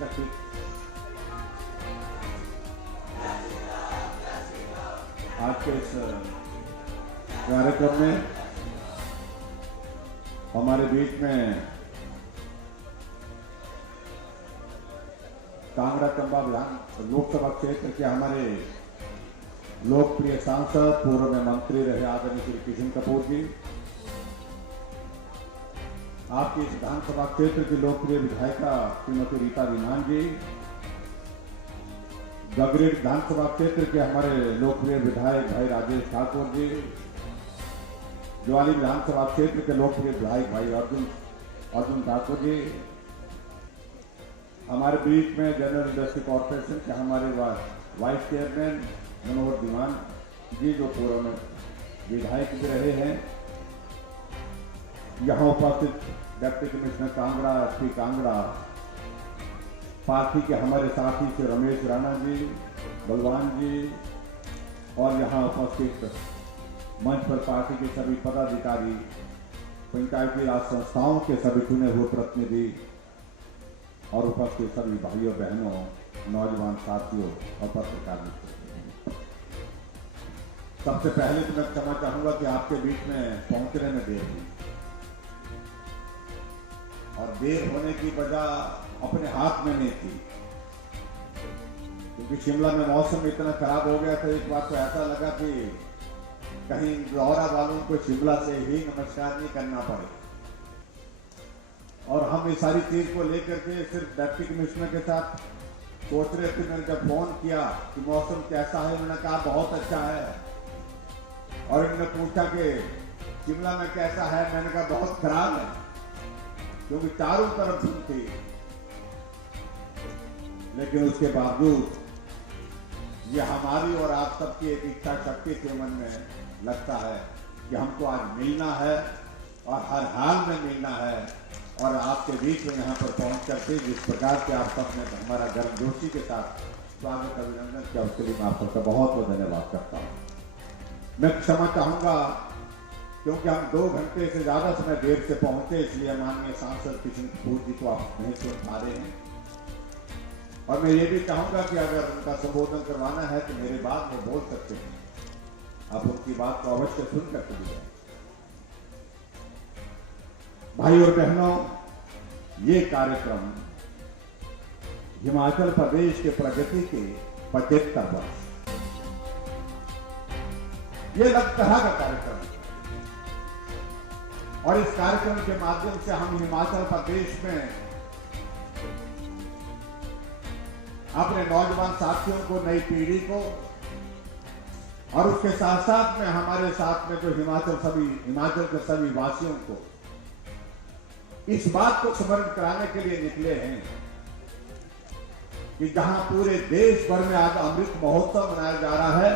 पुष्पचित आज के इस कार्यक्रम में हमारे बीच में कांगड़ा चंबा विधान लोकसभा क्षेत्र के हमारे लोकप्रिय सांसद, पूर्व में मंत्री रहे आदरणीय श्री किशन कपूर जी, आपकी इस विधानसभा क्षेत्र की लोकप्रिय विधायिका श्रीमती रीता दीनान जी, गगरेट विधानसभा क्षेत्र के हमारे लोकप्रिय विधायक भाई राजेश ठाकुर जी, ज्वाली विधानसभा क्षेत्र के लोकप्रिय विधायक भाई अर्जुन ठाकुर जी, हमारे बीच में जनरल इंडस्ट्री कॉर्पोरेशन के हमारे वाइस चेयरमैन मनोहर दीवान जी, जो पूर्व में विधायक भी रहे हैं, यहाँ उपस्थित deputy commissioner Kangra, SP Kangra, party के हमारे साथी से रमेश राणा जी, बलवान जी, और यहाँ उपस्थित मंच पर पार्टी के सभी पदाधिकारी, पंचायती राज संस्थाओं के सभी चुने हुए प्रतिनिधि और उपस्थित सभी भाइयों बहनों, नौजवान साथियों और पत्रकार मित्रों, सबसे पहले तो मैं क्षमा चाहूंगा कि आपके बीच में पहुंचने में देर हुई, और देर होने की वजह अपने हाथ में नहीं थी, क्योंकि शिमला में मौसम इतना खराब हो गया था। एक बार तो ऐसा लगा कि कहीं दौरा वालों को शिमला से ही नमस्कार नहीं करना पड़े, और हम इस सारी चीज को लेकर के सिर्फ डिप्टी कमिश्नर के साथ सोच रहे थे। मैंने जब फोन किया कि मौसम कैसा है, मैंने कहा बहुत अच्छा है, और इन्होंने पूछा कि शिमला में कैसा है, मैंने कहा बहुत खराब है, क्योंकि चारों तरफ धुंध थी। लेकिन उसके बावजूद ये हमारी और आप सबकी एक इच्छा शक्ति के मन में लगता है कि हमको आज मिलना है और हर हाल में मिलना है, और आपके बीच में यहाँ पर पहुंच करके जिस प्रकार से आप सबने हमारा गर्मजोशी के साथ स्वागत अभिनंदन किया, उसके लिए मैं आप सबका बहुत बहुत धन्यवाद करता हूँ। मैं क्षमा चाहूंगा क्योंकि हम 2 घंटे से ज्यादा समय देर से पहुंचे, इसलिए माननीय सांसद किशन कपूर जी को आप नहीं सुन पा रहे हैं, और मैं ये भी चाहूंगा कि अगर उनका संबोधन करवाना है तो मेरे बाद वो बोल सकते हैं, आप उनकी बात को अवश्य सुन करके दीजिए। भाई और बहनों, ये कार्यक्रम हिमाचल प्रदेश के प्रगति के 75 वर्ष, ये अलग तरह का कार्यक्रम है, और इस कार्यक्रम के माध्यम से हम हिमाचल प्रदेश में अपने नौजवान साथियों को, नई पीढ़ी को, और उसके साथ साथ में हमारे साथ में जो हिमाचल के सभी वासियों को इस बात को स्मरण कराने के लिए निकले हैं कि जहां पूरे देश भर में आज अमृत महोत्सव मनाया जा रहा है,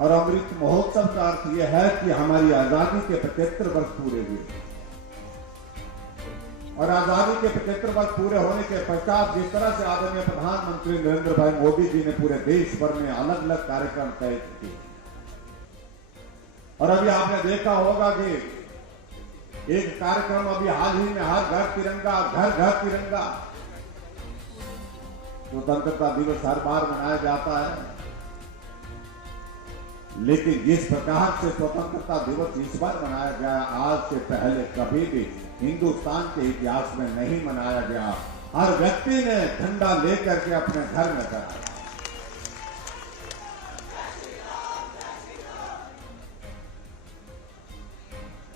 और अमृत महोत्सव का अर्थ यह है कि हमारी आजादी के 75 वर्ष पूरे हुए, और आजादी के 75 वर्ष पूरे होने के पश्चात जिस तरह से आदरणीय प्रधानमंत्री नरेंद्र भाई मोदी जी ने पूरे देश भर में अलग अलग कार्यक्रम तय किए, और अभी आपने देखा होगा कि एक कार्यक्रम अभी हाल ही में हर घर तिरंगा, घर घर तिरंगा, स्वतंत्रता दिवस हर बार मनाया जाता है, लेकिन जिस प्रकार से स्वतंत्रता दिवस इस बार मनाया गया, आज से पहले कभी भी हिंदुस्तान के इतिहास में नहीं मनाया गया। हर व्यक्ति ने झंडा लेकर के अपने घर में कराया।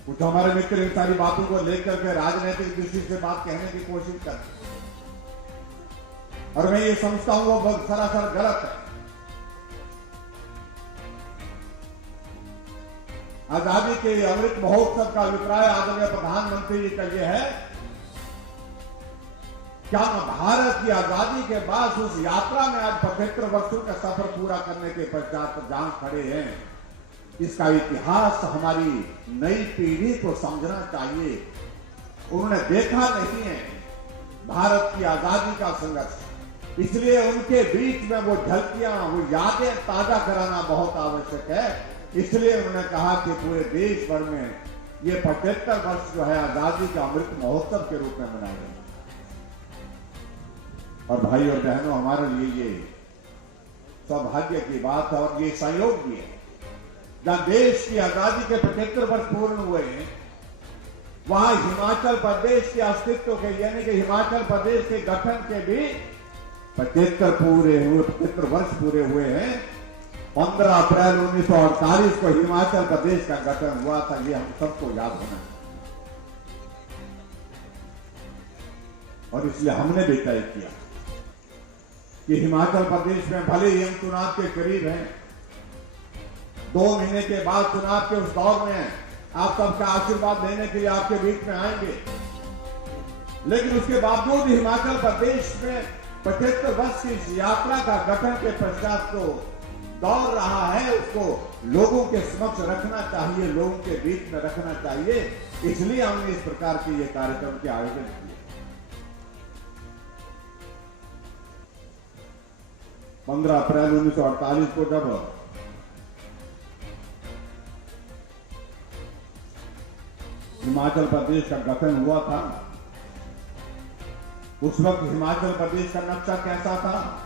कुछ हमारे मित्र इन सारी बातों को लेकर के राजनीतिक दृष्टि से बात कहने की कोशिश करते, और मैं ये समझता हूं वो बहुत सरासर गलत है। आजादी के अमृत महोत्सव का अभिप्राय आदरणीय प्रधानमंत्री जी का यह है क्या भारत की आजादी के बाद उस यात्रा में आज 75 वर्षों का सफर पूरा करने के पश्चात जहां खड़े हैं, इसका इतिहास हमारी नई पीढ़ी को समझना चाहिए। उन्होंने देखा नहीं है भारत की आजादी का संघर्ष, इसलिए उनके बीच में वो झलकियां, वो यादें ताजा कराना बहुत आवश्यक है। इसलिए उन्होंने कहा कि पूरे देश भर में ये 75 वर्ष जो है आजादी के अमृत महोत्सव के रूप में मनाए गए। और भाई और बहनों, हमारे लिए ये सौभाग्य की बात है और ये संयोग भी है। जहां देश की आजादी के 75 वर्ष पूर्ण हुए हैं, वहां हिमाचल प्रदेश के अस्तित्व के, यानी कि हिमाचल प्रदेश के गठन के भी 75 वर्ष पूरे हुए हैं। 15 अप्रैल 1948 को हिमाचल प्रदेश का गठन हुआ था, ये हम सबको याद होना चाहिए। और इसलिए हमने भी तय किया कि हिमाचल प्रदेश में भले ही हम चुनाव के करीब हैं, 2 महीने के बाद चुनाव के उस दौर में आप सबका आशीर्वाद लेने के लिए आपके बीच में आएंगे, लेकिन उसके बावजूद हिमाचल प्रदेश में 75 वर्ष की इस यात्रा का गठन के पश्चात तो दौर रहा है, उसको लोगों के समक्ष रखना चाहिए, लोगों के बीच में रखना चाहिए। इसलिए हमने इस प्रकार के ये कार्यक्रम के आयोजन किए। 15 अप्रैल 1948 को जब हिमाचल प्रदेश का गठन हुआ था, उस वक्त हिमाचल प्रदेश का नक्शा कैसा था?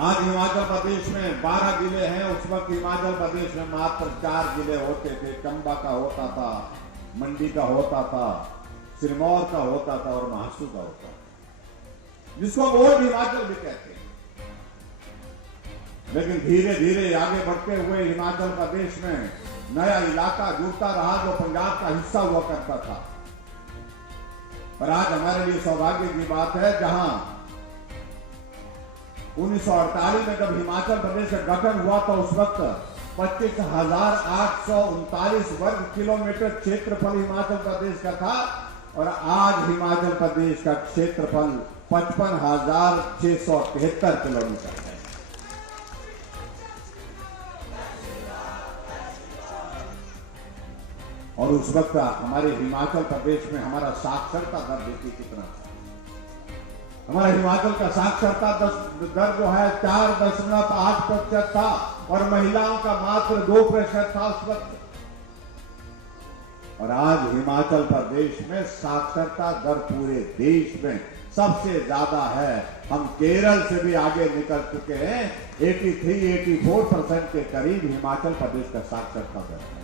आज हिमाचल प्रदेश में 12 जिले हैं, उस वक्त हिमाचल प्रदेश में मात्र 4 जिले होते थे। चंबा का होता था, मंडी का होता था, सिरमौर का होता था और महासू का होता था, जिसको हम ओल्ड हिमाचल भी कहते हैं। लेकिन धीरे धीरे आगे बढ़ते हुए हिमाचल प्रदेश में नया इलाका जुड़ता रहा जो पंजाब का हिस्सा हुआ करता था। पर आज हमारे लिए सौभाग्य की बात है, जहां 1948 में जब हिमाचल प्रदेश का गठन हुआ था, उस वक्त 25,839 वर्ग किलोमीटर क्षेत्रफल हिमाचल प्रदेश का था और आज हिमाचल प्रदेश का क्षेत्रफल 55,673 किलोमीटर है। और उस वक्त हमारे हिमाचल प्रदेश में हमारा साक्षरता दर देखिए कितना था। हमारा हिमाचल का साक्षरता दर जो है 4.8% था और महिलाओं का मात्र 2% था उस वक्त। और आज हिमाचल प्रदेश में साक्षरता दर पूरे देश में सबसे ज्यादा है। हम केरल से भी आगे निकल चुके हैं। 83-84% के करीब हिमाचल प्रदेश का साक्षरता दर है।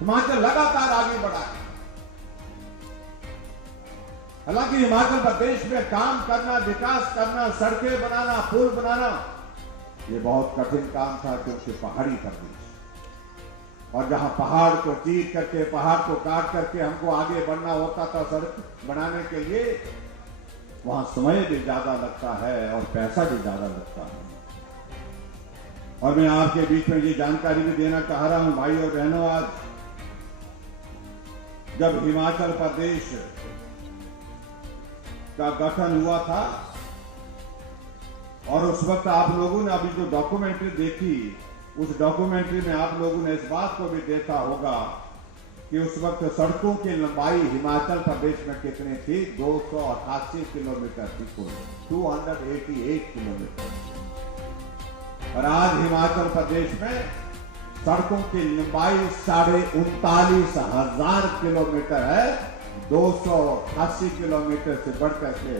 हिमाचल लगातार आगे बढ़ा है। हालांकि हिमाचल प्रदेश में काम करना, विकास करना, सड़कें बनाना, पुल बनाना, ये बहुत कठिन काम था, क्योंकि पहाड़ी प्रदेश और जहां पहाड़ को चीर करके, पहाड़ को काट करके हमको आगे बढ़ना होता था सड़क बनाने के लिए, वहां समय भी ज्यादा लगता है और पैसा भी ज्यादा लगता है। और मैं आपके बीच में ये जानकारी भी देना चाह रहा हूं भाई और बहनों, आज जब हिमाचल प्रदेश का गठन हुआ था और उस वक्त आप लोगों ने अभी जो डॉक्यूमेंट्री देखी, उस डॉक्यूमेंट्री में आप लोगों ने इस बात को भी देखा होगा कि उस वक्त सड़कों की लंबाई हिमाचल प्रदेश में कितनी थी? 288 किलोमीटर थी, 288 किलोमीटर। और आज हिमाचल प्रदेश में सड़कों की लंबाई 39,500 किलोमीटर है। 280 किलोमीटर से बढ़कर के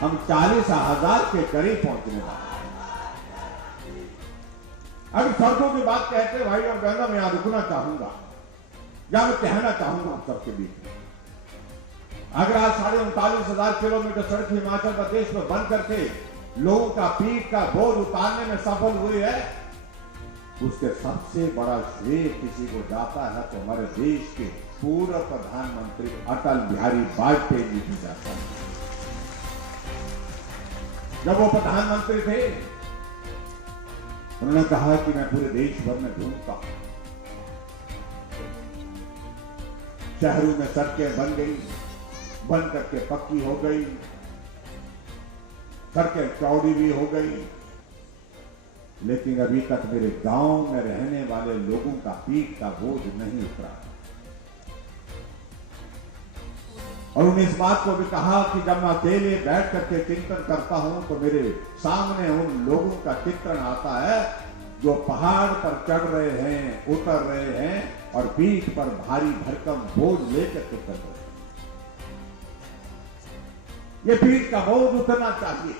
हम 40,000 के करीब पहुंचने वाले हैं। अगर सड़कों की बात कहते भाई और बहनों, मैं यहां रुकना चाहूंगा या मैं कहना चाहूंगा आप सबके बीच में, अगर आज 39,500 किलोमीटर सड़क हिमाचल प्रदेश में बन करके लोगों का पीठ का बोझ उतारने में सफल हुई है, उसके सबसे बड़ा श्रेय किसी को जाता है तो हमारे देश के पूर्व प्रधानमंत्री अटल बिहारी वाजपेयी जी को जाता है। जब वो प्रधानमंत्री थे, उन्होंने कहा कि मैं पूरे देश भर में घूमता हूं, शहरों में सड़कें बन गई, बन करके पक्की हो गई, सड़कें चौड़ी भी हो गई, लेकिन अभी तक मेरे गांव में रहने वाले लोगों का पीठ का बोझ नहीं उतरा। और उन्होंने इस बात को भी कहा कि जब मैं अकेले बैठ करके चिंतन करता हूं तो मेरे सामने उन लोगों का चित्रण आता है जो पहाड़ पर चढ़ रहे हैं, उतर रहे हैं और पीठ पर भारी भरकम बोझ लेकर के चल रहे हैं। ये पीठ का बोझ उतरना चाहिए।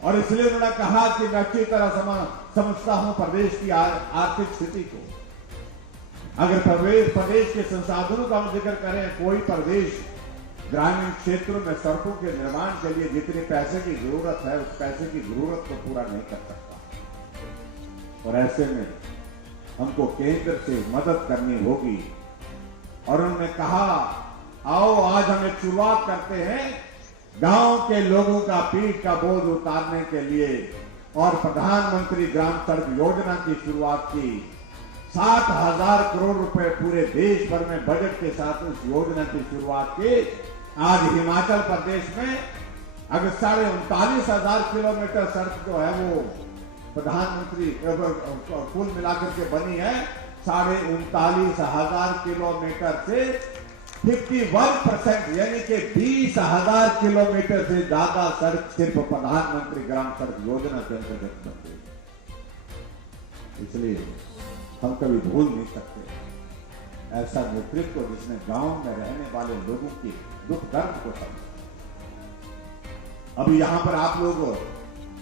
और इसलिए उन्होंने कहा कि मैं अच्छी तरह समझता हूं प्रदेश की आर्थिक स्थिति को। अगर प्रदेश के संसाधनों का हम जिक्र करें, कोई प्रदेश ग्रामीण क्षेत्रों में सड़कों के निर्माण के लिए जितने पैसे की जरूरत है, उस पैसे की जरूरत को पूरा नहीं कर सकता। और ऐसे में हमको केंद्र से मदद करनी होगी। और उन्होंने कहा, आओ आज हम एक शुरुआत करते हैं गांव के लोगों का पीठ का बोझ उतारने के लिए। और प्रधानमंत्री ग्राम सड़क योजना की शुरुआत की। 7,000 करोड़ रुपए पूरे देश भर में बजट के साथ उस योजना की शुरुआत की। आज हिमाचल प्रदेश में अगर 39,500 किलोमीटर सड़क जो है वो प्रधानमंत्री कुल मिलाकर के बनी है 39,500 किलोमीटर से 51%, यानी कि 20,000 किलोमीटर से ज्यादा सड़क सिर्फ प्रधानमंत्री ग्राम सड़क योजना के अंतर्गत बनती है। इसलिए हम कभी भूल नहीं सकते ऐसा नेतृत्व जिसने गांव में रहने वाले लोगों की दुख दर्द को समझा। अभी यहां पर आप लोग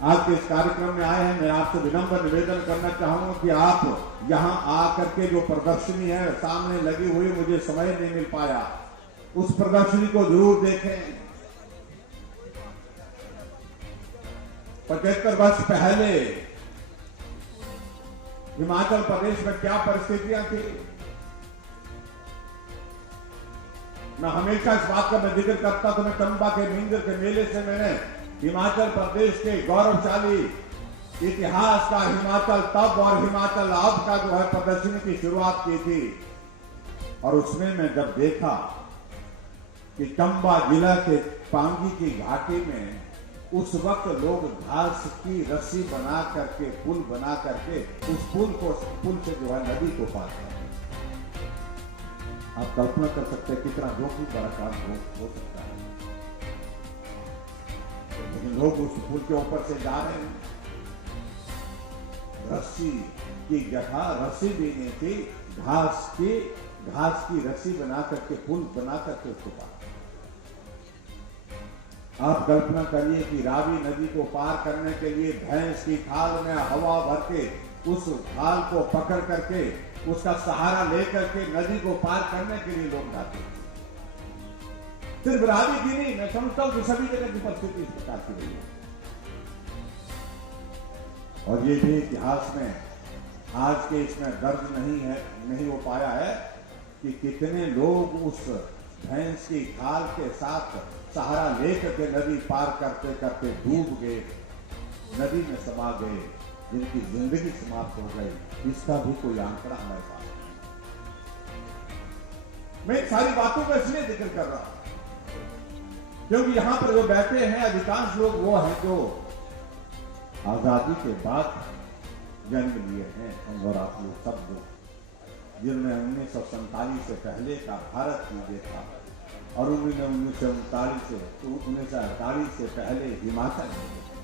आज के इस कार्यक्रम में आए हैं। मैं आपसे विनम्र निवेदन करना चाहूंगा कि आप यहां आकर के जो प्रदर्शनी है सामने लगी हुई, मुझे समय नहीं मिल पाया, उस प्रदर्शनी को जरूर देखें। 75 वर्ष पहले हिमाचल प्रदेश में क्या परिस्थितियां थी। मैं हमेशा इस बात का मैं जिक्र करता था। मैं चंबा के मिंजर के मेले से मैंने हिमाचल प्रदेश के गौरवशाली इतिहास का हिमाचल तब और हिमाचल अब का जो है प्रदर्शनी की शुरुआत की थी। और उसमें मैं जब देखा कि चंबा जिला के पांगी की घाटी में उस वक्त लोग घास की रस्सी बना करके पुल बना करके उस पुल से जो है नदी को पार करते। आप कल्पना कर सकते हैं कितना जोखिम बड़ा काम हो सकता है। लेकिन लोग उस पुल के ऊपर से जा रहे हैं। रस्सी की जगह रस्सी भी नहीं थी, घास की रस्सी बना करके पुल बना करके उसको पार। आप कल्पना करिए कि रावी नदी को पार करने के लिए भैंस की खाल में हवा भर के उस खाल को पकड़ करके उसका सहारा लेकर के नदी को पार करने के लिए लोग जाते हैं। सिर्फ रावी की नहीं, मैं समझता हूं कि सभी जगह की परिस्थिति इस प्रकार की रही है। और ये भी इतिहास में आज के इसमें दर्ज नहीं हो पाया है कि कितने लोग उस भैंस की खाल के साथ सहारा लेकर के नदी पार करते करते डूब गए, नदी में समा गए, जिनकी जिंदगी समाप्त हो गई। इसका भी कोई आंकड़ा हमारे पास नहीं। मैं सारी बातों का इसलिए जिक्र कर रहा हूं क्योंकि यहां पर जो बैठे हैं अधिकांश लोग वो हैं जो आजादी के बाद जन्म लिए हैं। और आप लोग सब लोग जिनमें 1947 से पहले का भारत नहीं देखा और उन्होंने 1948 से पहले हिमाचल नहीं देखा।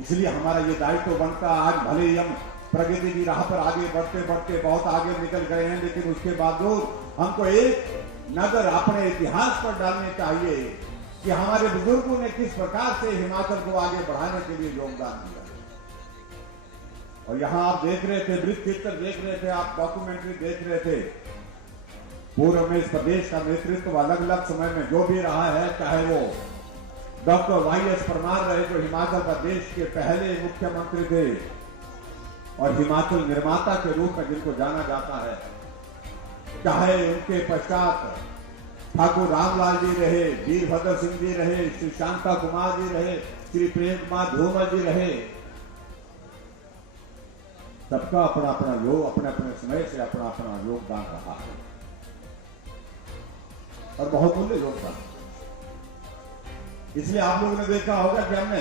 इसलिए हमारा ये दायित्व बनता, आज भले ही हम प्रगति की राह पर आगे बढ़ते बढ़ते बहुत आगे निकल गए हैं, लेकिन उसके बावजूद हमको एक नजर अपने इतिहास पर डालनी चाहिए कि हमारे बुजुर्गों ने किस प्रकार से हिमाचल को आगे बढ़ाने के लिए योगदान दिया। और यहां आप देख रहे थे, वृत्त चित्र देख रहे थे, आप डॉक्यूमेंट्री देख रहे थे। पूर्व में इस प्रदेश का नेतृत्व अलग अलग समय में जो भी रहा है, चाहे वो डॉक्टर YS परमार रहे जो हिमाचल प्रदेश के पहले मुख्यमंत्री थे और हिमाचल निर्माता के रूप में जिनको जाना जाता है, चाहे उनके पश्चात ठाकुर रामलाल जी रहे, वीरभद्र सिंह जी रहे, श्री शांता कुमार जी रहे, श्री प्रेम कुमार धूमल जी रहे। सबका अपना अपना अपने अपने समय से अपना अपना योगदान रहा है और बहुमूल्य योगदान। इसलिए आप लोगों ने देखा होगा कि हमने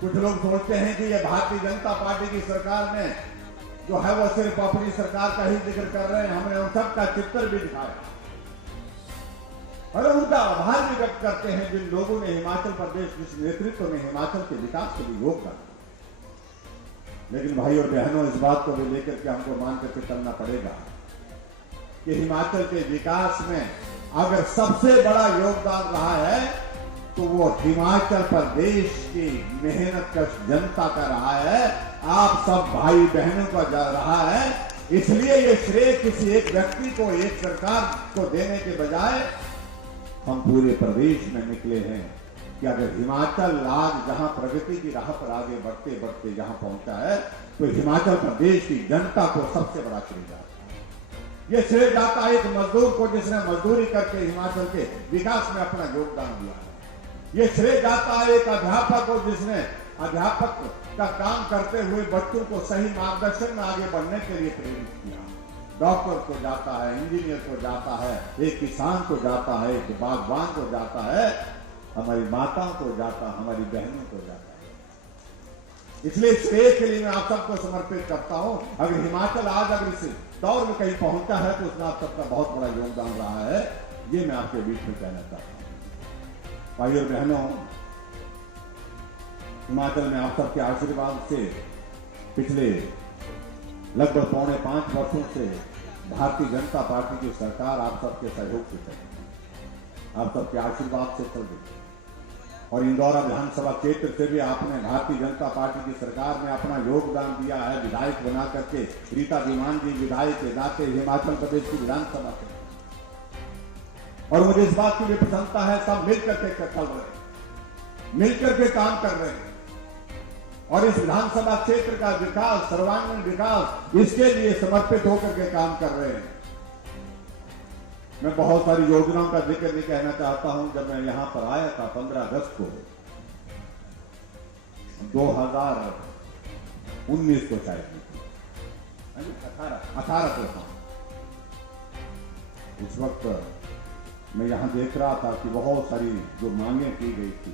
कुछ लोग सोचते हैं कि ये भारतीय जनता पार्टी की सरकार ने जो है वो सिर्फ अपनी सरकार का ही जिक्र कर रहे हैं। हमने उन सब का चित्र भी दिखाया और उनका आभार भी व्यक्त करते हैं जिन लोगों ने हिमाचल प्रदेश जिस नेतृत्व में हिमाचल के विकास के लिए योगदान। लेकिन भाई और बहनों, इस बात को भी लेकर के हमको मान करके चलना पड़ेगा कि हिमाचल के विकास में अगर सबसे बड़ा योगदान रहा है तो वो हिमाचल प्रदेश की मेहनत कश जनता का रहा है, आप सब भाई बहनों का जा रहा है। इसलिए ये श्रेय किसी एक व्यक्ति को, एक सरकार को देने के बजाय हम पूरे प्रदेश में निकले हैं कि अगर हिमाचल आज जहां प्रगति की राह पर आगे बढ़ते बढ़ते जहां पहुंचा है तो हिमाचल प्रदेश की जनता को सबसे बड़ा श्रेय जाता है। ये श्रेय जाता है एक मजदूर को जिसने मजदूरी करके हिमाचल के विकास में अपना योगदान दिया है। ये श्रेय जाता है एक अध्यापक को जिसने अध्यापक का काम करते हुए बच्चों को सही मार्गदर्शन में आगे बढ़ने के लिए प्रेरित किया। डॉक्टर को जाता है, इंजीनियर को जाता है, एक किसान को जाता है, एक बागवान को जाता है, हमारी माताओं को जाता है, हमारी बहनों को जाता है। इसलिए श्रेय के लिए मैं आप सबको समर्पित करता हूं। अगर हिमाचल आज अगर इस दौर में कहीं पहुंचा है तो उसमें आप सबका बहुत बड़ा योगदान रहा है, ये मैं आपके बीच में कहना चाहता हूं। भाई और बहनों, हिमाचल में आप सबके आशीर्वाद से पिछले लगभग 4.5 वर्षों से भारतीय जनता पार्टी की सरकार आप सबके सहयोग से चल रही, आप सबके आशीर्वाद से चल रही। और इंदौरा विधानसभा क्षेत्र से भी आपने भारतीय जनता पार्टी की सरकार में अपना योगदान दिया है, विधायक बना करके रीता धीमान जी विधायक के नाते हिमाचल प्रदेश की विधानसभा से। और मुझे इस बात की भी प्रसन्नता है, सब मिलकर के चल रहे हैं, मिलकर के काम कर रहे हैं और इस विधानसभा क्षेत्र का विकास, सर्वांगीण विकास, इसके लिए समर्पित होकर के काम कर रहे हैं। मैं बहुत सारी योजनाओं का जिक्र नहीं कहना चाहता हूं। जब मैं यहां पर आया था 15 अगस्त को 2019 को शायद 18 को था, उस वक्त मैं यहां देख रहा था कि बहुत सारी जो मांगे की गई थी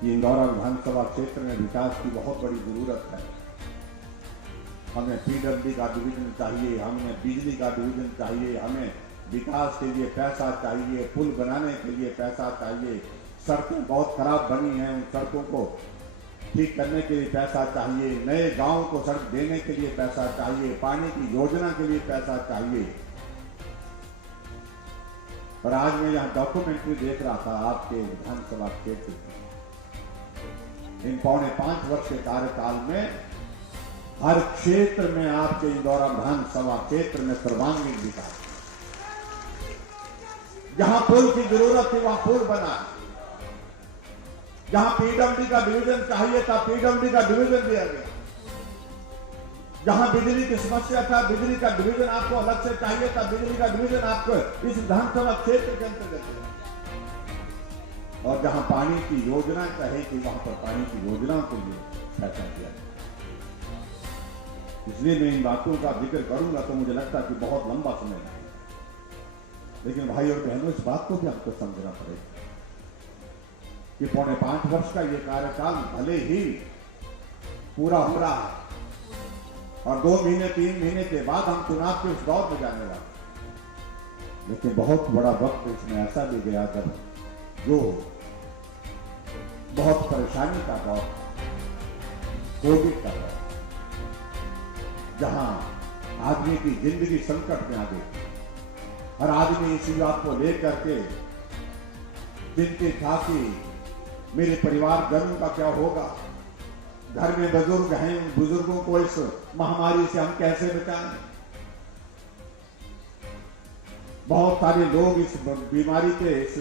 कि इंदौरा विधानसभा क्षेत्र में विकास की बहुत बड़ी जरूरत है। हमें पीडब्ल्यूडी का डिवीजन चाहिए, हमें बिजली का डिवीजन चाहिए, हमें विकास के लिए पैसा चाहिए, पुल बनाने के लिए पैसा चाहिए, सड़कें बहुत खराब बनी हैं, उन सड़कों को ठीक करने के लिए पैसा चाहिए, नए गांव को सड़क देने के लिए पैसा चाहिए, पानी की योजना के लिए पैसा चाहिए। और आज मैं यहां डॉक्यूमेंट्री देख रहा था आपके विधानसभा क्षेत्र की। इन 4.5 वर्ष के कार्यकाल में हर क्षेत्र में आपके इंदौरा विधानसभा क्षेत्र में सर्वांगीण विकास, जहां पुल की जरूरत थी वहां पुल बना, जहां पीडब्ल्यूडी का डिवीजन चाहिए था पीडब्ल्यूडी का डिवीजन दिया गया, जहां बिजली की समस्या था बिजली का डिवीजन आपको अलग से चाहिए था, बिजली का डिवीजन आपको इस विधानसभा क्षेत्र के अंतर्गत है। और जहां पानी की योजना चाहिए थी वहां पर पानी की योजना के लिए पैसा दिया। इसलिए मैं इन बातों का जिक्र करूंगा तो मुझे लगता है कि बहुत लंबा समय लगेगा, लेकिन भाई और बहनों इस बात को भी आपको समझना पड़ेगा कि 4.5 वर्ष का ये कार्यकाल भले ही पूरा हो रहा है और 2 महीने 3 महीने के बाद हम चुनाव के उस दौर में जाने वाले, लेकिन बहुत बड़ा वक्त इसमें ऐसा भी गया जब जो बहुत परेशानी का दौर, कोविड का दौर, जहां आदमी की जिंदगी संकट में आ गई। हर आदमी इसी बात को लेकर के चिंतित था कि मेरे परिवारजनों का क्या होगा, घर में बुजुर्ग हैं, उन बुजुर्गों को इस महामारी से हम कैसे बचाएं। बहुत सारे लोग इस बीमारी के इस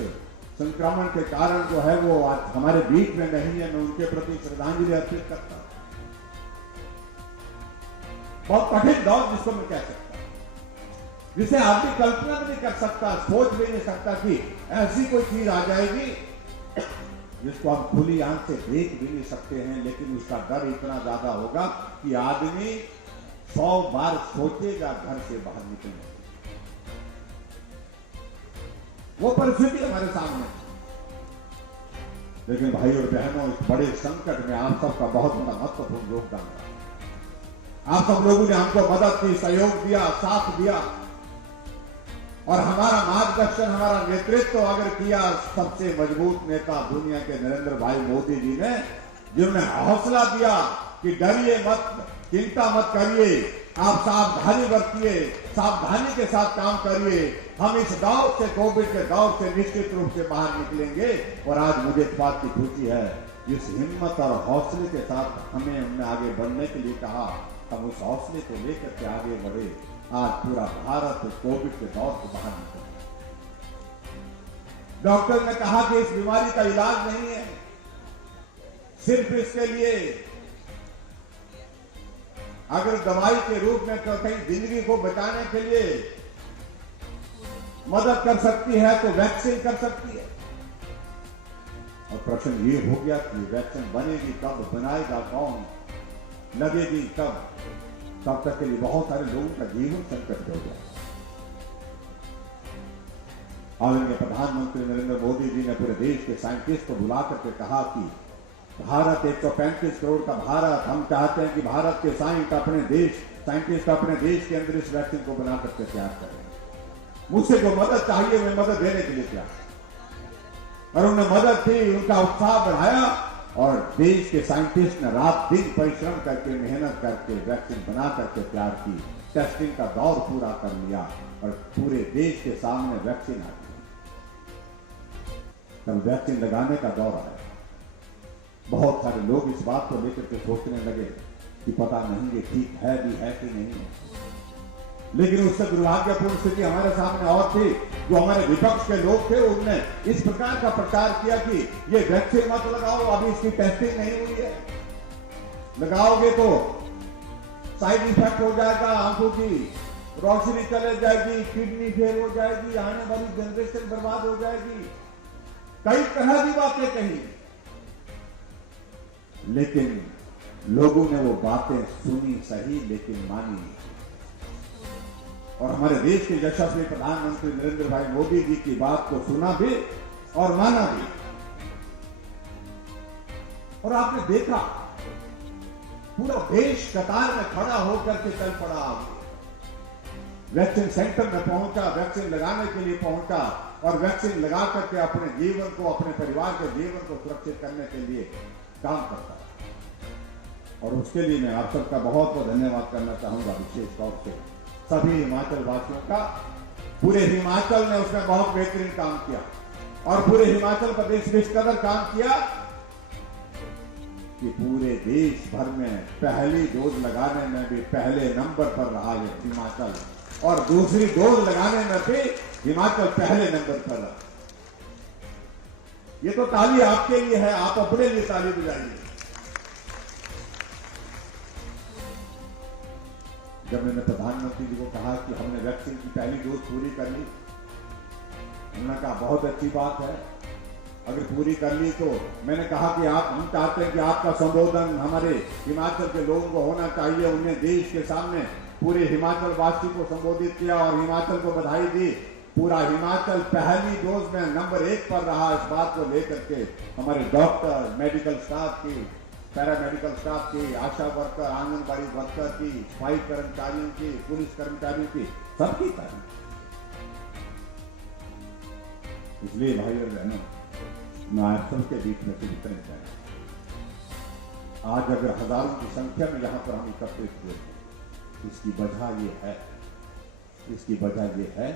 संक्रमण के कारण जो है वो आज हमारे बीच में नहीं है। मैं उनके प्रति श्रद्धांजलि अर्पित करता हूं। बहुत कठिन दौर जिसको मैं कह सकता हूं, जिसे आदमी कल्पना भी नहीं कर सकता, सोच भी नहीं सकता कि ऐसी कोई चीज आ जाएगी जिसको हम खुली आंख से देख भी नहीं सकते हैं, लेकिन उसका डर इतना ज्यादा होगा कि आदमी 100 बार सोचेगा घर से बाहर निकलने। वो परिस्थिति हमारे सामने। लेकिन भाई और बहनों, इस बड़े संकट में आप सबका बहुत बड़ा महत्वपूर्ण योगदान रहा। आप सब लोगों ने हमको मदद की, सहयोग दिया, साथ दिया और हमारा मार्गदर्शन, हमारा नेतृत्व अगर किया सबसे मजबूत नेता दुनिया के नरेंद्र भाई मोदी जी ने, जिन्होंने हौसला दिया कि डरिए मत, चिंता मत करिए, आप सावधानी बरतिए, सावधानी के साथ काम करिए। हम इस दौर से, कोविड के दौर से निश्चित रूप से बाहर निकलेंगे। और आज मुझे इस बात की खुशी है, इस हिम्मत और हौसले के साथ हमें उन्हें आगे बढ़ने के लिए कहा, हम उस हौसले को लेकर के आगे बढ़े। आज पूरा भारत कोविड के दौर से बाहर निकल। डॉक्टर ने कहा कि इस बीमारी का इलाज नहीं है, सिर्फ इसके लिए अगर दवाई के रूप में कहीं जिंदगी को बचाने के लिए मदद कर सकती है तो वैक्सीन कर सकती है। और प्रश्न ये हो गया कि वैक्सीन बनेगी कब, बनाएगा कौन, लगेगी कब? तब तक के लिए बहुत सारे लोगों का जीवन संकट हो गया। आदरणीय प्रधानमंत्री नरेंद्र मोदी जी ने पूरे देश के साइंटिस्ट को बुला करके कहा कि भारत 135 करोड़ का भारत, हम चाहते हैं कि भारत के साइंटिस्ट अपने देश के अंदर इस वैक्सीन को बना करके तैयार करें। मुझसे जो मदद चाहिए मैं मदद देने के लिए तैयार। और उन्होंने मदद की, उनका उत्साह बढ़ाया और देश के साइंटिस्ट ने रात दिन परिश्रम करके, मेहनत करके वैक्सीन बना करके तैयार की। टेस्टिंग का दौर पूरा कर लिया और पूरे देश के सामने वैक्सीन आ गई। तब वैक्सीन लगाने का दौर आया। बहुत सारे लोग इस बात को लेकर के सोचने लगे कि पता नहीं ये ठीक है भी है कि नहीं है। लेकिन उससे दुर्भाग्यपूर्ण स्थिति हमारे सामने और थी। जो हमारे विपक्ष के लोग थे उनने इस प्रकार का प्रचार किया कि ये वैक्सीन मत लगाओ, अभी इसकी टेस्टिंग नहीं हुई है, लगाओगे तो साइड इफेक्ट हो जाएगा, आंखों की रोशनी चले जाएगी, किडनी फेल हो जाएगी, आने वाली जनरेशन बर्बाद हो जाएगी। कई तरह की बातें कही, लेकिन लोगों ने वो बातें सुनी सही लेकिन मानी नहीं। और हमारे देश के यशस्वी प्रधानमंत्री नरेंद्र भाई मोदी जी की बात को सुना भी और माना भी। और आपने देखा पूरा देश कतार में खड़ा होकर के चल पड़ा। आगे वैक्सीन सेंटर में पहुंचा, वैक्सीन लगाने के लिए पहुंचा और वैक्सीन लगा करके अपने जीवन को, अपने परिवार के जीवन को सुरक्षित करने के लिए काम करता है। और उसके लिए मैं आप सबका बहुत बहुत धन्यवाद करना चाहूंगा, विशेष तौर से सभी हिमाचल वासियों का। पूरे हिमाचल ने उसमें बहुत बेहतरीन काम किया और पूरे हिमाचल प्रदेश में इस कदर काम किया कि पूरे देश भर में पहली डोज लगाने में भी पहले नंबर पर रहा है हिमाचल, और दूसरी डोज लगाने में भी हिमाचल पहले नंबर पर रहा। ये तो ताली आपके लिए है, आप अपने लिए ताली बजाइए। जब मैंने प्रधानमंत्री जी को कहा कि हमने वैक्सीन की पहली डोज पूरी कर ली, उन्होंने कहा बहुत अच्छी बात है, अगर पूरी कर ली तो मैंने कहा कि हम चाहते हैं कि आपका संबोधन हमारे हिमाचल के लोगों को होना चाहिए। उन्हें देश के सामने पूरे हिमाचल वासी को संबोधित किया और हिमाचल को बधाई दी। पूरा हिमाचल पहली डोज में नंबर 1 पर रहा। इस बात को लेकर के हमारे डॉक्टर, मेडिकल स्टाफ की, पैरामेडिकल स्टाफ की, आशा वर्कर, आंगनबाड़ी वर्कर की, सफाई कर्मचारियों की, पुलिस कर्मचारियों की, सबकी तारीफ। इसलिए भाई और बहनों, मैं आप सबके बीच में कुछ कहना चाहूंगा। आज अगर हजारों की संख्या में यहां पर हम एकत्रित हुए, इसकी वजह ये है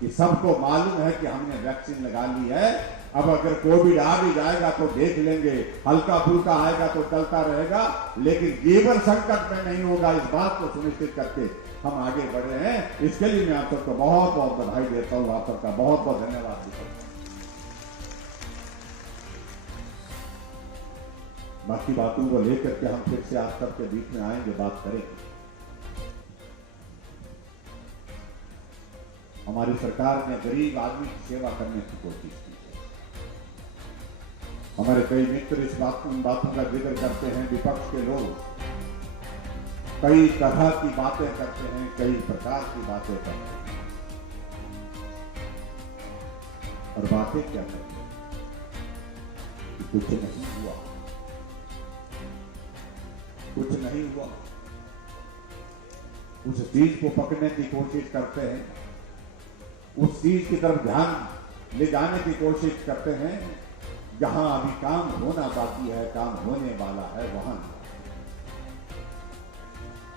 कि सबको मालूम है कि हमने वैक्सीन लगा ली है। अब अगर कोविड आ भी जाएगा तो देख लेंगे, हल्का फुल्का आएगा तो चलता रहेगा, लेकिन जीवन संकट में नहीं होगा। इस बात को सुनिश्चित करके हम आगे बढ़ रहे हैं। इसके लिए मैं आप सबको बहुत बहुत बधाई देता हूं, आप सबका बहुत बहुत धन्यवाद देता हूं। बाकी बातों को लेकर के हम फिर से आप सबके बीच में आएंगे, बात करेंगे। हमारी सरकार ने गरीब आदमी की सेवा करने की कोशिश की है। हमारे कई मित्र इस बातों का जिक्र करते हैं। विपक्ष के लोग कई तरह की बातें करते हैं, कई प्रकार की बातें करते हैं। और बातें क्या करते हैं कि कुछ नहीं हुआ, कुछ नहीं हुआ। उस चीज को पकड़ने की कोशिश करते हैं, उस चीज की तरफ ध्यान ले जाने की कोशिश करते हैं जहां अभी काम होना बाकी है, काम होने वाला है, वहां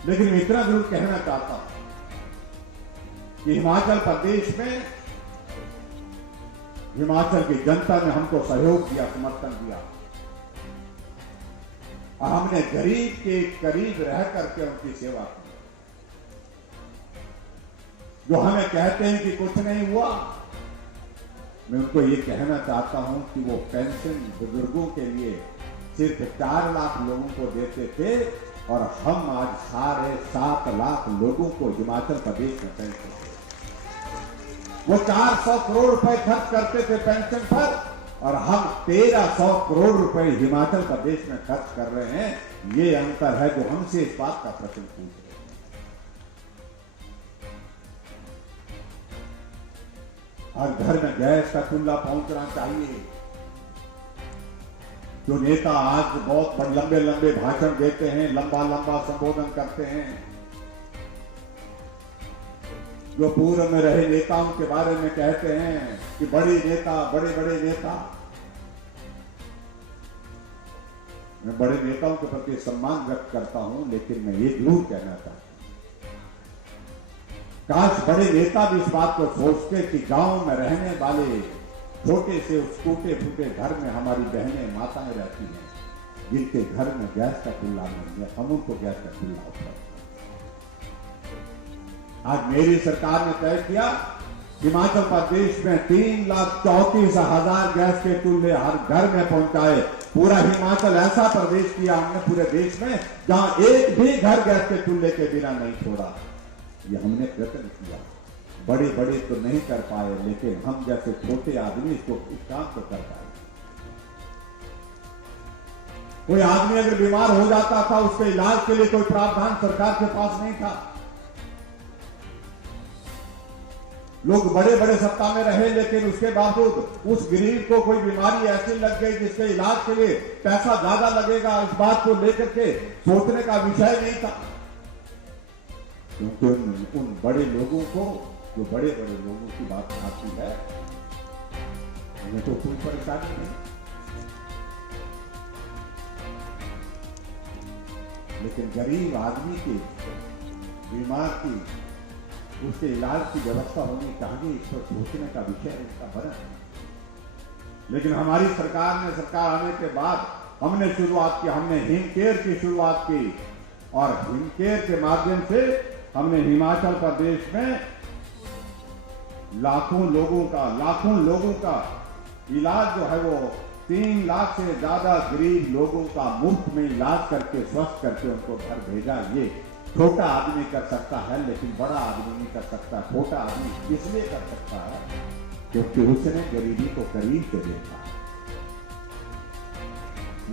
लेकिन मैं इतना जरूर कहना चाहता हूं कि हिमाचल प्रदेश में हिमाचल की जनता ने हमको सहयोग दिया, समर्थन दिया और हमने गरीब के करीब रह करके उनकी सेवा की। जो हमें कहते हैं कि कुछ नहीं हुआ, मैं उनको ये कहना चाहता हूं कि वो पेंशन बुजुर्गों के लिए सिर्फ 4 लाख लोगों को देते थे और हम आज 7.5 लाख लोगों को हिमाचल प्रदेश में पेंशन देते। वो 400 करोड़ रुपए खर्च करते थे पेंशन पर और हम 1300 करोड़ रुपए हिमाचल प्रदेश में खर्च कर रहे हैं। ये अंतर है जो हमसे इस बात का प्रश्न पूछ रहे हैं। हर घर में गैस का चूल्हा पहुंचना चाहिए। जो नेता आज बहुत लंबे लंबे भाषण देते हैं, लंबा लंबा संबोधन करते हैं, जो पूर्व में रहे नेताओं के बारे में कहते हैं कि बड़े नेता, बड़े बड़े नेता, मैं बड़े नेताओं के प्रति सम्मान व्यक्त करता हूं, लेकिन मैं ये जरूर कहना चाहता हूं, काश बड़े नेता भी इस बात को सोचते कि गांव में रहने वाले छोटे से उस टूटे फूटे घर में हमारी बहनें माताएं रहती हैं, जिनके घर में गैस का चूल्हा नहीं है, हम उनको गैस का चूल्हा उपलब्ध। आज मेरी सरकार ने तय किया हिमाचल प्रदेश में 3,34,000 गैस के चूल्हे हर घर में पहुंचाए। पूरा हिमाचल ऐसा प्रदेश किया हमने पूरे देश में जहां एक भी घर गैस के चूल्हे के बिना नहीं छोड़ा। ये हमने प्रयत्न किया। बड़े बड़े तो नहीं कर पाए, लेकिन हम जैसे छोटे आदमी इसको इस काम को कर पाए। कोई आदमी अगर बीमार हो जाता था, उसके इलाज के लिए कोई प्रावधान सरकार के पास नहीं था। लोग बड़े बड़े सत्ता में रहे, लेकिन उसके बावजूद उस गरीब को कोई बीमारी ऐसी लग गई जिसके इलाज के लिए पैसा ज्यादा लगेगा, इस बात को लेकर के सोचने का विषय नहीं था। क्योंकि उन बड़े लोगों को, जो बड़े बड़े लोगों की बात आती है, उन्हें तो कोई परेशानी नहीं, लेकिन गरीब आदमी की, बीमार की, उसके इलाज की व्यवस्था होनी चाहिए, इस पर सोचने का विषय इसका बना। लेकिन हमारी सरकार आने के बाद हमने शुरुआत की, हमने हिमकेयर की शुरुआत की और हिमकेयर के माध्यम से हमने हिमाचल प्रदेश में लाखों लोगों का इलाज जो है वो 3 लाख से ज्यादा गरीब लोगों का मुफ्त में इलाज करके स्वस्थ करके उनको घर भेजा। ये छोटा आदमी कर सकता है, लेकिन बड़ा आदमी नहीं कर सकता। छोटा आदमी इसलिए कर सकता है क्योंकि उसने गरीबी को करीब से देखा।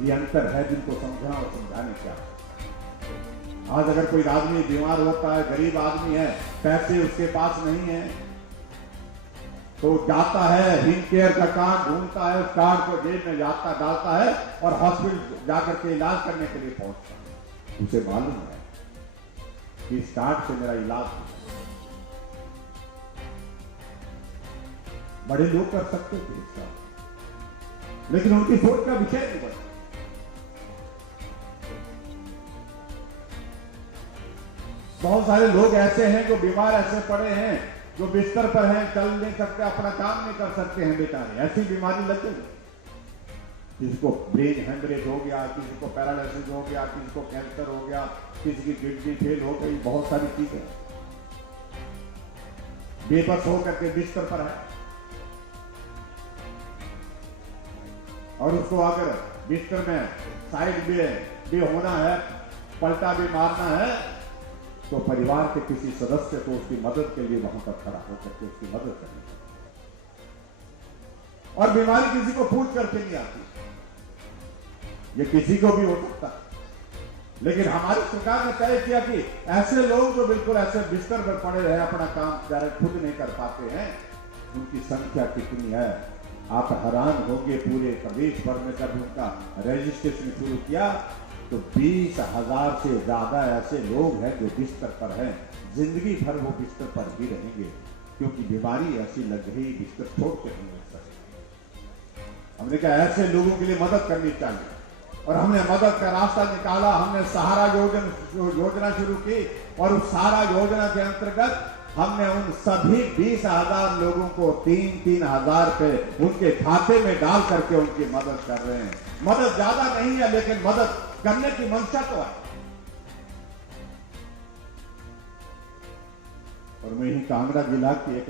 ये अंतर है जिनको समझना और समझाने क्या। आज अगर कोई आदमी बीमार होता है, गरीब आदमी है, पैसे उसके पास नहीं है, तो जाता है हिमकेयर का कार्ड ढूंढता है, उस कार्ड को जेब में डालता है और हॉस्पिटल जाकर के इलाज करने के लिए पहुंचता है। उसे मालूम है कि इस कार्ड से मेरा इलाज बड़े लोग कर सकते थे इसका, लेकिन उनकी सोच का विषय नहीं बना। बहुत सारे लोग ऐसे हैं जो बीमार ऐसे पड़े हैं, जो बिस्तर पर हैं, चल नहीं सकते, अपना काम नहीं कर सकते हैं बेचारे। ऐसी बीमारी लगे, किसी को ब्रेन हेमरेज हो गया, किसी को पैरालिसिस हो गया, किसी को कैंसर हो गया, किसी की किडनी फेल हो गई, बहुत सारी चीजें। बेबस होकर के बिस्तर पर है और उसको अगर बिस्तर में साइड में भी होना है, पलटा भी मारना है, तो परिवार के किसी सदस्य को उसकी मदद के लिए वहां पर खड़ा होकर के उसकी मदद करनी चाहिए। और बीमारी किसी को पूछ करके नहीं आती, ये किसी को भी हो सकता है। लेकिन हमारी सरकार ने तय किया कि ऐसे लोग जो बिल्कुल ऐसे बिस्तर पर पड़े रहे, अपना काम डायरेक्ट खुद नहीं कर पाते हैं, उनकी संख्या कितनी है आप हैरान होंगे। पूरे प्रदेश भर में जब उनका रजिस्ट्रेशन शुरू किया तो 20,000 से ज्यादा ऐसे लोग हैं जो बिस्तर पर हैं। जिंदगी भर वो बिस्तर पर ही रहेंगे क्योंकि बीमारी ऐसी लग गई, बिस्तर छोड़ के नहीं रह सकते। हमने कहा ऐसे लोगों के लिए मदद करनी चाहिए। और हमने मदद का रास्ता निकाला। हमने सहारा योजना शुरू की और उस सहारा योजना के अंतर्गत हमने उन सभी 20,000 लोगों को 3-3 हजार रुपए उनके खाते में डाल करके उनकी मदद कर रहे हैं। मदद ज्यादा नहीं है, लेकिन मदद करने की मंशा तो है। और मैं ही कांगड़ा जिला की एक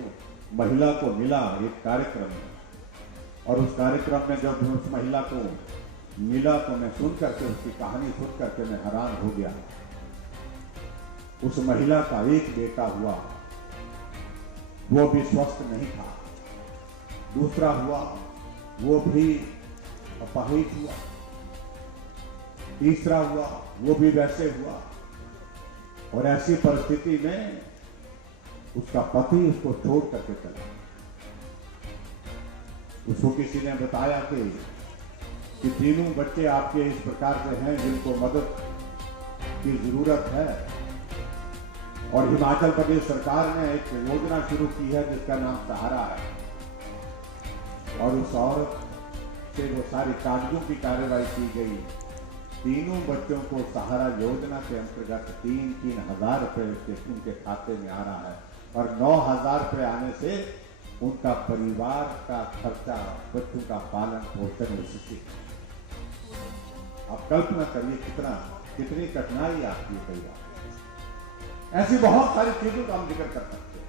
महिला को मिला एक कार्यक्रम में, और उस कार्यक्रम में जब उस महिला को मिला तो मैं सुन करके उसकी कहानी सुन करके मैं हैरान हो गया। उस महिला का एक बेटा हुआ, वो भी स्वस्थ नहीं था। दूसरा हुआ, वो भी अपाहिज हुआ। तीसरा हुआ, वो भी वैसे हुआ। और ऐसी परिस्थिति में उसका पति उसको छोड़ करके चला। उसको किसी ने बताया कि तीनों बच्चे आपके इस प्रकार से हैं जिनको मदद की जरूरत है, और हिमाचल प्रदेश सरकार ने एक योजना शुरू की है जिसका नाम सहारा है। और उस औरत से वो सारी कागजों की कार्रवाई की गई। तीनों बच्चों को सहारा योजना के अंतर्गत 3-3 हजार रुपए उनके खाते में आ रहा है, और 9,000 रुपए आने से उनका परिवार का खर्चा, बच्चों का पालन पोषण उससे। आप कल्पना करिए कितनी कठिनाई आती है कई बार। ऐसी बहुत सारी चीजों का हम जिक्र कर सकते हैं।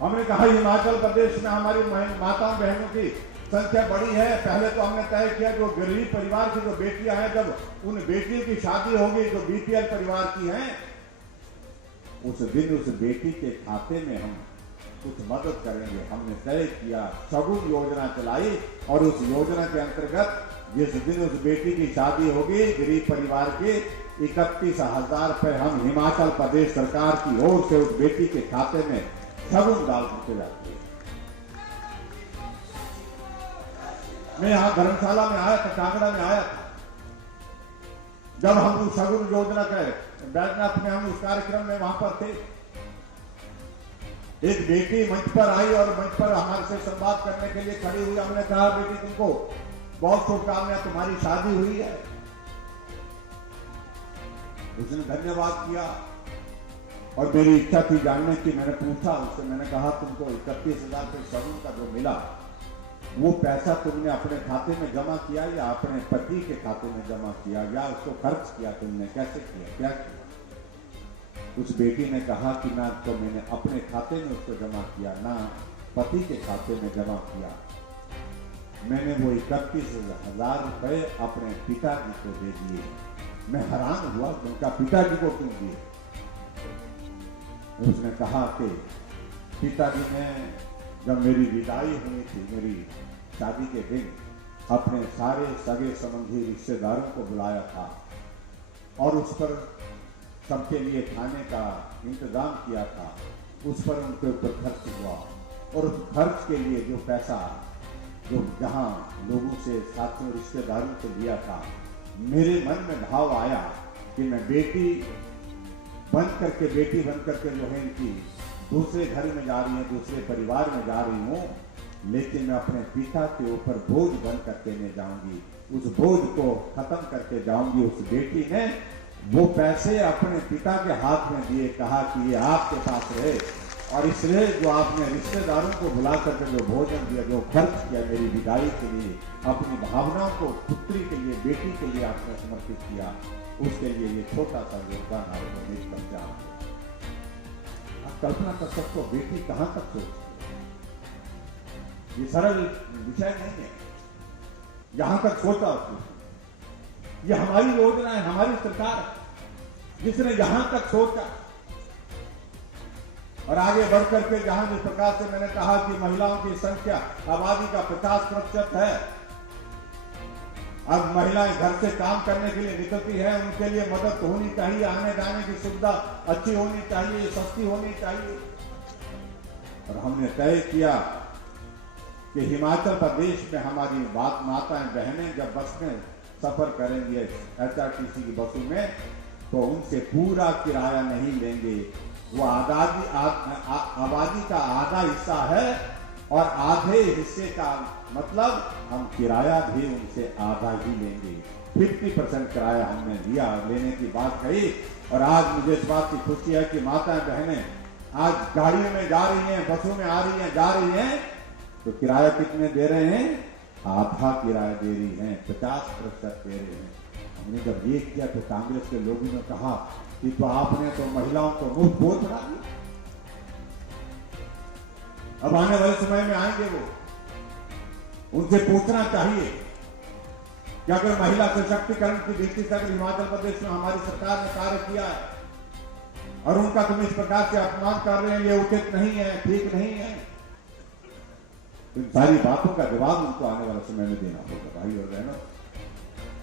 हमने कहा हिमाचल प्रदेश में हमारी माताओं बहनों की संख्या बड़ी है। पहले तो हमने तय किया जो गरीब परिवार की जो बेटियां हैं, जब उन बेटियों की शादी होगी जो बीपीएल परिवार की हैं, उस दिन उस बेटी के खाते में हम कुछ मदद करेंगे। हमने तय किया, शगुन योजना चलाई, और उस योजना के अंतर्गत जिस दिन उस बेटी की शादी होगी गरीब परिवार के 31,000 रुपए हम हिमाचल प्रदेश सरकार की ओर से उस बेटी के खाते में शगुन डाल करके जाते हैं। मैं यहां धर्मशाला में आया था, कांगड़ा में आया था, जब हम उस शगुन योजना के बैठनाथ में हम उस कार्यक्रम में वहां पर थे। एक बेटी मंच पर आई और मंच पर हमारे से संवाद करने के लिए खड़ी हुई। हमने कहा बेटी तुमको बहुत शुभकामनाएं, तुम्हारी शादी हुई है। उसने धन्यवाद किया और मेरी इच्छा थी जानने की। मैंने पूछा उससे, मैंने कहा तुमको 31,000 रुपये शगुन का जो मिला वो पैसा तुमने अपने खाते में जमा किया या अपने पति के खाते में जमा किया, या उसको खर्च किया तुमने, कैसे किया, क्या किया? उस बेटी ने कहा कि ना तो मैंने अपने खाते में उसको जमा किया, ना पति के खाते में जमा किया। मैंने वो 31,000 रुपए अपने पिताजी को दे दिए। मैं हैरान हुआ, उनका पिताजी को क्यों दिए? उसने कहा कि पिताजी ने जब मेरी विदाई हुई थी, मेरी शादी के दिन, अपने सारे सगे संबंधी रिश्तेदारों को बुलाया था और उस पर सबके लिए खाने का इंतजाम किया था। उस पर उनके ऊपर खर्च हुआ, और उस खर्च के लिए जो पैसा जो जहां लोगों से, साथियों, रिश्तेदारों से लिया था, मेरे मन में भाव आया कि मैं बेटी बन करके जो है इनकी दूसरे घर में जा रही है, दूसरे परिवार में जा रही हूँ, लेकिन मैं अपने पिता के ऊपर बोझ बन करके नहीं जाऊंगी, उस बोझ को खत्म करके जाऊंगी। उस बेटी ने वो पैसे अपने पिता के हाथ में दिए, कहा कि ये आपके पास रहे, और इसलिए जो आपने रिश्तेदारों को बुला करके जो भोजन दिया, जो खर्च किया मेरी विदाई के लिए, अपनी भावनाओं को पुत्री के लिए, बेटी के लिए आपने समर्पित किया, उसके लिए ये छोटा सा योगदान आपको देश कर जा। आप कल्पना कर सकते हो बेटी कहां तक सोचती है। ये सरल विषय नहीं है, यहां तक सोचा। ये हमारी योजना है, हमारी सरकार है जिसने यहां तक सोचा। और आगे बढ़ करके जहां जिस प्रकार से मैंने कहा कि महिलाओं की संख्या आबादी का 50% है, अब महिलाएं घर से काम करने के लिए निकलती है, उनके लिए मदद होनी चाहिए, आने जाने की सुविधा अच्छी होनी चाहिए, सस्ती होनी चाहिए। और हमने तय किया कि हिमाचल प्रदेश में हमारी माताएं बहनें जब बस में सफर करेंगे एचआरटीसी की बसों में, तो उनसे पूरा किराया नहीं लेंगे। वो आबादी का आधा हिस्सा है, और आधे हिस्से का मतलब हम किराया भी उनसे आधा ही लेंगे। 50% किराया हमने लिया, लेने की बात कही। और आज मुझे इस बात की खुशी है कि माताएं बहनें आज गाड़ियों में जा रही हैं, बसों में आ रही हैं, जा रही हैं, तो किराया कितने दे रहे हैं? आधा किराया दे रही हैं, 50% दे रहे हैं। हमने जब ये किया तो कांग्रेस के लोगों ने कहा कि तो आपने तो महिलाओं को मुफ्त बोझ बना दिया। अब आने वाले समय में आएंगे वो, उनसे पूछना चाहिए कि अगर महिला सशक्तिकरण की दृष्टि से अगर हिमाचल प्रदेश में हमारी सरकार ने कार्य किया है और उनका तुम इस प्रकार से अपमान कर रहे हैं, ये उचित नहीं है, ठीक नहीं है। इन सारी बातों का जवाब उनको आने वाले समय में देना होगा भाई और बहनों।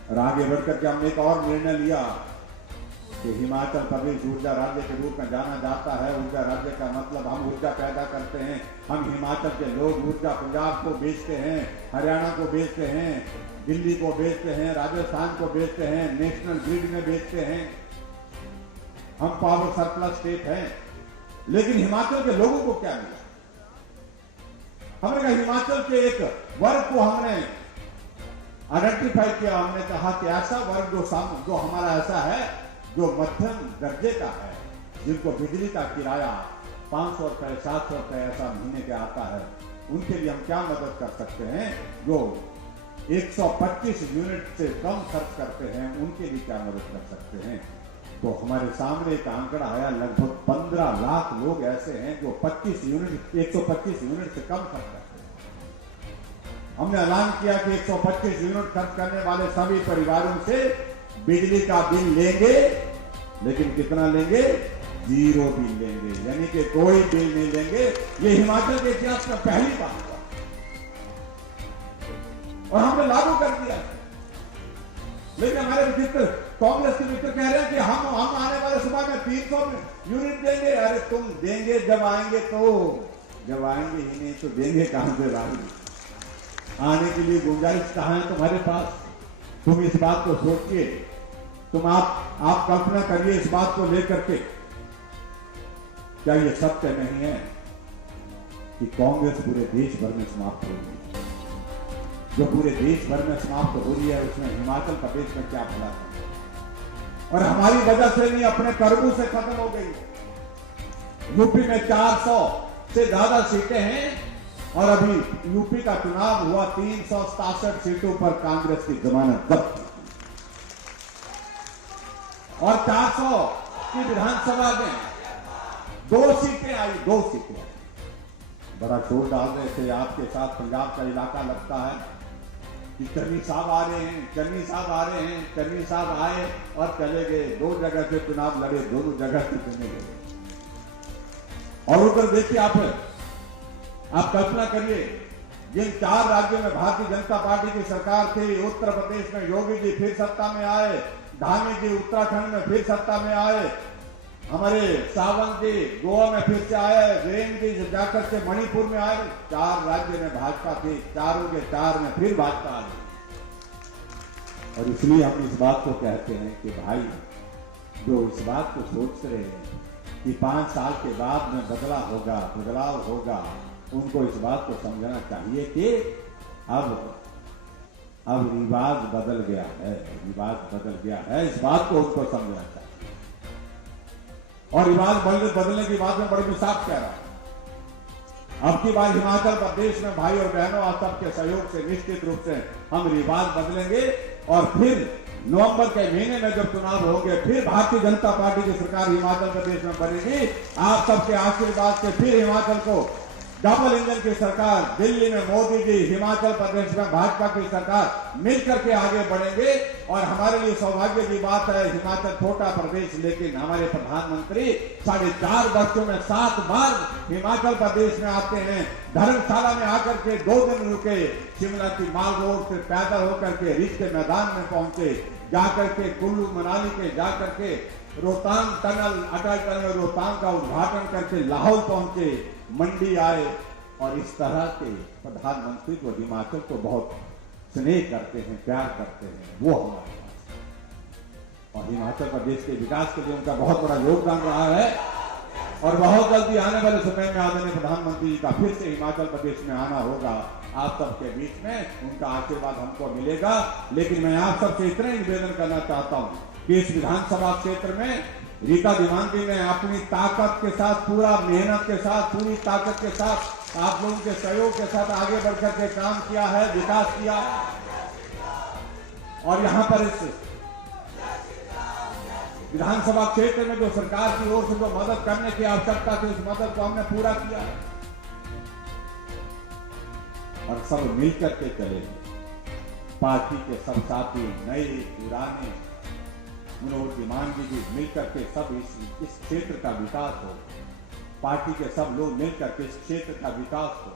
और आगे बढ़कर के हमने एक और निर्णय लिया कि हिमाचल प्रदेश ऊर्जा राज्य के रूप में जाना जाता है। ऊर्जा राज्य का मतलब हम ऊर्जा पैदा करते हैं। हम हिमाचल के लोग ऊर्जा पंजाब को बेचते हैं, हरियाणा को बेचते हैं, दिल्ली को बेचते हैं, राजस्थान को बेचते हैं, नेशनल ग्रिड में बेचते हैं। हम पावर सरप्लस स्टेट हैं। लेकिन हिमाचल के लोगों को क्या मिला? हमने कहा हिमाचल के एक वर्ग को हमने आइडेंटिफाई किया। हमने कहा कि ऐसा वर्ग जो हमारा ऐसा है जो मध्यम दर्जे का है, जिनको बिजली का किराया 500 रुपए 700 रुपए ऐसा महीने के आता है, उनके लिए हम क्या मदद कर सकते हैं? जो 125 यूनिट से कम खर्च करते हैं, उनके लिए क्या मदद कर सकते हैं? तो हमारे सामने एक आंकड़ा आया, लगभग 15 लाख लोग ऐसे हैं जो 125 यूनिट से कम खर्च करते हैं। हमने ऐलान किया कि 125 यूनिट खर्च करने वाले सभी परिवारों से बिजली का बिल लेंगे, लेकिन कितना लेंगे? 0 बिल लेंगे, यानी कि कोई बिल नहीं लेंगे। ये हिमाचल के इतिहास में पहली बार हुआ और हमने लागू कर दिया। लेकिन हमारे मित्र कांग्रेस के मित्र कह रहे हैं कि हम आने वाले सुबह में 300 यूनिट देंगे। अरे तुम देंगे जब आएंगे तो, जब आएंगे ही नहीं तो देंगे कहां से? आने के लिए गुंजाइश कहां है तुम्हारे पास? तुम इस बात को सोचिए। तुम आप कल्पना करिए इस बात को लेकर के, क्या ये सत्य नहीं है कि कांग्रेस पूरे देश भर में समाप्त होगी? जो पूरे देश भर में समाप्त हो रही है उसमें हिमाचल प्रदेश में क्या भला है? और हमारी वजह से नहीं, अपने कर्मों से खत्म हो गई। यूपी में 400 से ज्यादा सीटें हैं और अभी यूपी का चुनाव हुआ, 367 सीटों पर कांग्रेस की जमानत जब्त और 400 की विधानसभा में 2 सीटें आई, 2 सीटें आई। बड़ा शोर डाल रहे थे आपके साथ, पंजाब का इलाका लगता है कि चन्नी साहब आ रहे हैं, चन्नी साहब आ रहे हैं। चन्नी साहब आए और चले गए। 2 जगह से चुनाव लड़े, दोनों जगह से चुने गए। और उधर देखिए आप कल्पना करिए, जिन 4 राज्यों में भारतीय जनता पार्टी की सरकार थी, उत्तर प्रदेश में योगी जी फिर सत्ता में आए, धामी जी उत्तराखंड में फिर सत्ता में आए, हमारे सावंत जी गोवा में फिर से आए, वीरेंद्र जी जाकर के मणिपुर में आए। 4 राज्य में भाजपा थी, 4 के 4 में फिर भाजपा आ गई। और इसलिए हम इस बात को कहते हैं कि भाई जो इस बात को सोच रहे हैं कि 5 साल के बाद में बदलाव होगा, उनको इस बात को समझना चाहिए कि अब रिवाज बदल गया है। इस बात को उनको समझना चाहिए। और रिवाज बदलने की बात में बड़ी विशाख कह रहा हूं। अब की बार हिमाचल प्रदेश में भाई और बहनों, आप सबके सहयोग से निश्चित रूप से हम रिवाज बदलेंगे और फिर नवंबर के महीने में जब चुनाव होंगे, फिर भारतीय जनता पार्टी की सरकार हिमाचल प्रदेश में बनेगी। आप सबके आशीर्वाद से फिर हिमाचल को डबल इंजन की सरकार, दिल्ली में मोदी जी, हिमाचल प्रदेश में भाजपा की सरकार मिलकर के आगे बढ़ेंगे। और हमारे लिए सौभाग्य की बात है, हिमाचल छोटा प्रदेश, लेकिन हमारे प्रधानमंत्री 4.5 वर्षों में 7 बार हिमाचल प्रदेश में आते हैं। धर्मशाला में आकर के 2 दिन रुके, शिमला की माल रोड से पैदल होकर के रिज के मैदान में पहुंचे, जाकर के कुल्लू मनाली के जाकर के रोहतांग टनल, अटल टनल रोहतांग का उद्घाटन करके लाहौल पहुंचे, मंडी आए। और इस तरह के प्रधानमंत्री को हिमाचल को बहुत स्नेह करते हैं, प्यार करते हैं, वो हमारे पास। और हिमाचल प्रदेश के विकास के लिए उनका बहुत बड़ा योगदान रहा है। और बहुत जल्दी आने वाले समय में आदरणीय प्रधानमंत्री जी का फिर से हिमाचल प्रदेश में आना होगा। आप सबके बीच में उनका आशीर्वाद हमको मिलेगा। लेकिन मैं आप सबसे इतना ही निवेदन करना चाहता हूं कि इस विधानसभा क्षेत्र में रीता दिवानगी ने अपनी ताकत के साथ, पूरा मेहनत के साथ, पूरी ताकत के साथ, आप लोगों के सहयोग के साथ आगे बढ़कर के काम किया है, विकास किया है। और यहां पर इस विधानसभा क्षेत्र में जो सरकार की ओर से जो मदद करने की आवश्यकता थी, उस मदद को हमने पूरा किया है। और सब मिलकर के चले, पार्टी के सब साथी, नए पुराने, मनोहर दिवानगी जी मिलकर के सब इस क्षेत्र का विकास हो, पार्टी के सब लोग मिलकर के इस क्षेत्र का विकास हो,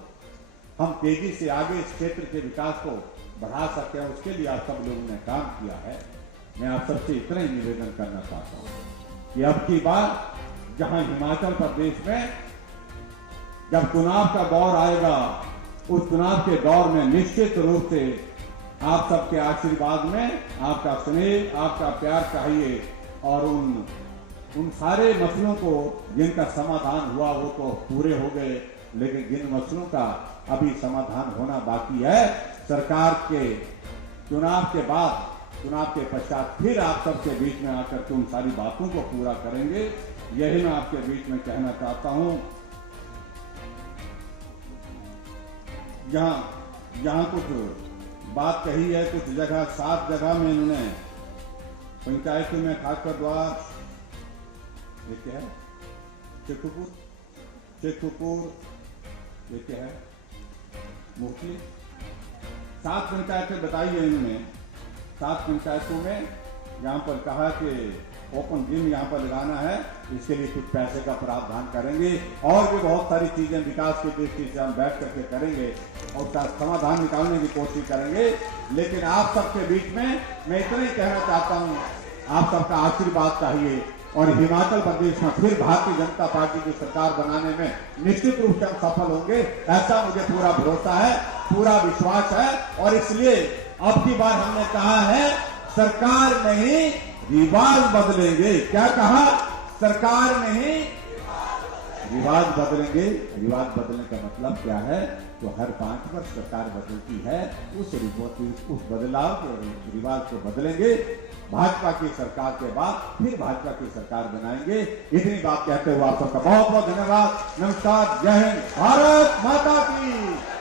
हम तेजी से आगे इस क्षेत्र के विकास को बढ़ा सकते हैं, उसके लिए आप सब लोगों ने काम किया है। मैं आप सबसे इतना ही निवेदन करना चाहता हूं कि अब की बार जहां हिमाचल प्रदेश में जब चुनाव का दौर आएगा, उस चुनाव के दौर में निश्चित रूप से आप सबके आशीर्वाद में आपका स्नेह, आपका प्यार चाहिए। और उन सारे मसलों को जिनका समाधान हुआ वो तो पूरे हो गए, लेकिन जिन मसलों का अभी समाधान होना बाकी है, सरकार के चुनाव के बाद, चुनाव के पश्चात फिर आप सबके बीच में आकर के उन सारी बातों को पूरा करेंगे। यही मैं आपके बीच में कहना चाहता हूं। जहां कुछ बात कही है, कुछ जगह 7 जगह में इन्होंने पंचायतों में खाकर द्वार, ये क्या है, शेखुपुर, ये क्या है, मुखली, 7 पंचायतें बताई है इन्होंने। 7 पंचायतों में यहाँ पर कहा कि ओपन जिम यहाँ पर लगाना है, इसके लिए कुछ पैसे का प्रावधान करेंगे और भी बहुत सारी चीजें विकास की दृष्टि से हम बैठ करके करेंगे और उसका समाधान निकालने की कोशिश करेंगे। लेकिन आप सबके बीच में मैं इतना ही कहना चाहता हूँ, आप सबका आशीर्वाद चाहिए और हिमाचल प्रदेश में फिर भारतीय जनता पार्टी की सरकार बनाने में निश्चित रूप से हम सफल होंगे, ऐसा मुझे पूरा भरोसा है, पूरा विश्वास है। और इसलिए अब की बार हमने कहा है, सरकार नहीं रिवाज बदलेंगे। क्या कहा? सरकार नहीं रिवाज बदलेंगे। रिवाज बदलने का मतलब क्या है? तो हर 5 वर्ष सरकार बदलती है, उस बदलाव के रिवाज को बदलेंगे। भाजपा की सरकार के बाद फिर भाजपा की सरकार बनाएंगे। इतनी बात कहते हुए आप सबका बहुत बहुत धन्यवाद। नमस्कार, जय हिंद, भारत माता की।